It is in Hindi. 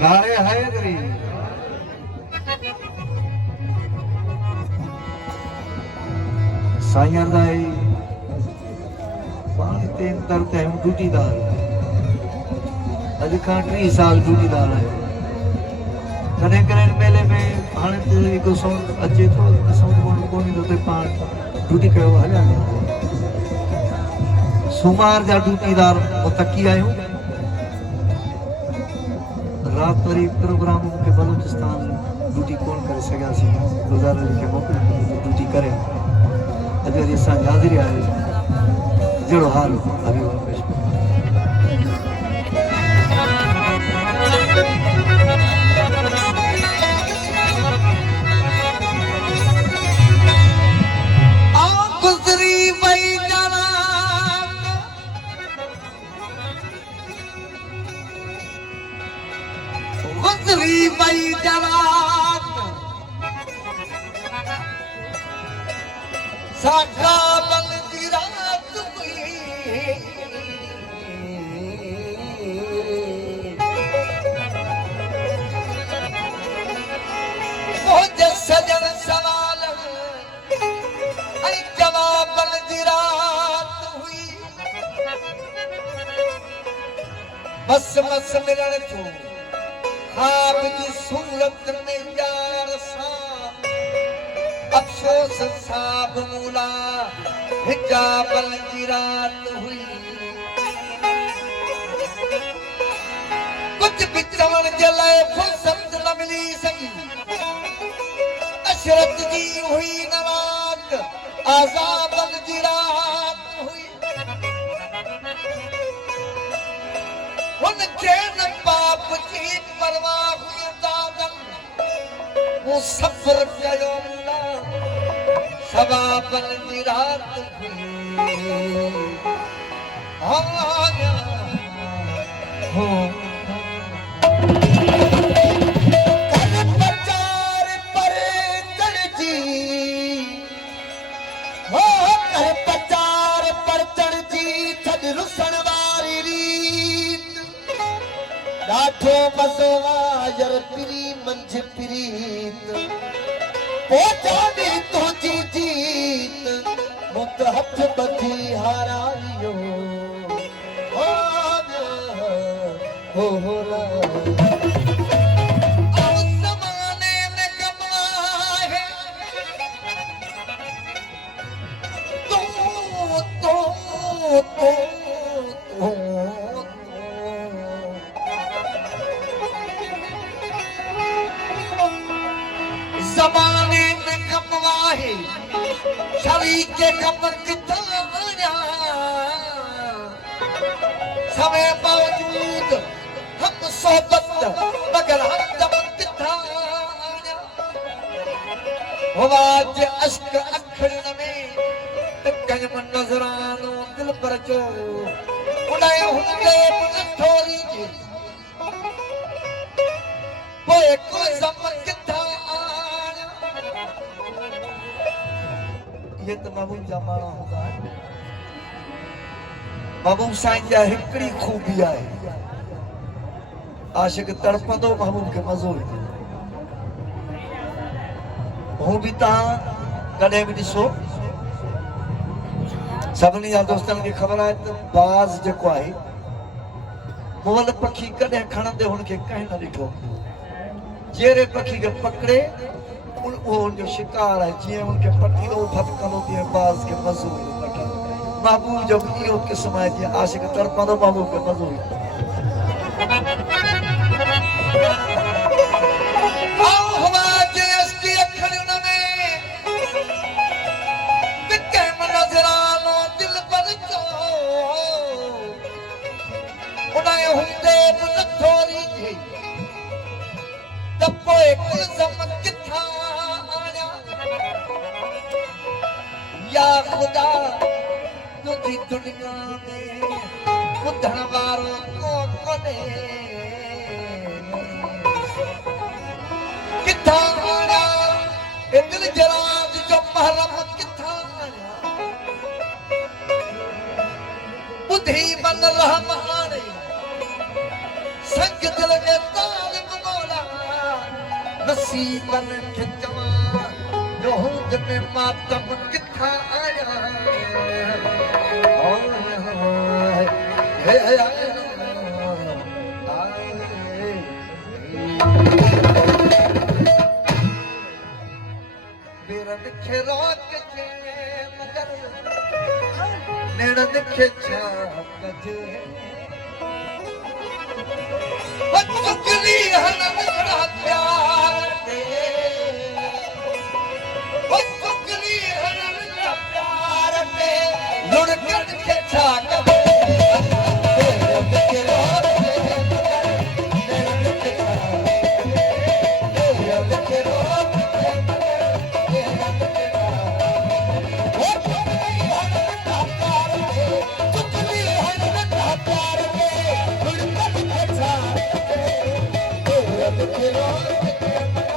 नारे हैदरी साईं दाई पाण ते अंदर ते हम ड्यूटीदार अज खां 30 साल ड्यूटीदार है कने कने मेले में हाणे ते को साउंड अचे तो साउंड कोनी तो ते पाण ड्यूटी कयो हलिया सुमार जा ड्यूटीदार मुतकी आयो रात वरी प्रोग्राम के बलूचिस्तान ड्यूटी कोन करे सगासी गुज़ारे के मोकल ड्यूटी करे अजर असां हाज़िरी आहे जहिड़ो हाल अभी पेश गुज़री वई गुज़री वई जवान साका बल की रात हुई मुझे सजन सवाल जवाब बल की रात हुई बस बस मिलन थो ख्वाब की सूरत में यार सा अफसोस साब मूला हिजाबल की रात हुई कुछ भी चवण जे लाइ फुर्सत न मिली सकी अशरत जी हुई नवाक आज़ाबल की रात हुई उनके न पाप की परवाह हुई दादम वो सफर कयो ना सवाबल की रात हुई आया हो कर प्रचार पर चढ़ी हो कर प्रचार पर चढ़ी थद रुसण वारी रीत ॾाढो मज़ो आयर पिरी मंझ प्रीत पोचानी तुझी जीत मुत हथ बधी हारायो हो ज़माने में कमा है तो ज़माने में कमा है शरीक के कमर कितना बना समय बावजूद हम सोहबत मगर हम दमन कितना हुआ जे अश्क अखड़न में कहीं मन नजरानो दिल पर जो उड़ाए हुंदे थोड़ी जी पोए को ज़मन कितना ये तो महबूब जा माना होता है महबूब साईं जा हिकड़ी खूबी आहे आशिक तड़पंदो महबूब के मज़ो हूं भी तव्हां कॾहिं बि ॾिसो सभिनी जा दोस्तनि खे ख़बर आहे त बाज़ जेको आहे मुअल पखी कॾहिं खणंदे हुनखे कंहिं न ॾिठो जहिड़े पखी खे पकड़े वो उनके शिकार है जिए उनके पटीलो फटकलो दिए बाज के मज़ो वठे महबूब जब इहो क़िस्म आहे जीअं आशिक तड़पंदो महबूब खे मज़ो या खुदा तुझी दुनिया में ॿुधण वारो को कोन्हे किथां आया ए दिल जराज जो महरम किथां आया ॿुधी मन रहम हाणे संग दिल में तालिब असी बन खिचवा यहूद में मातम किथा आया बेरन खे रोक जे मगर नेड़न खे छाक जे चुगली हन मिठड़ा प्यार दे चुगली हन मिठड़ा प्यार दे लुड़कन खे छाक दे Get on.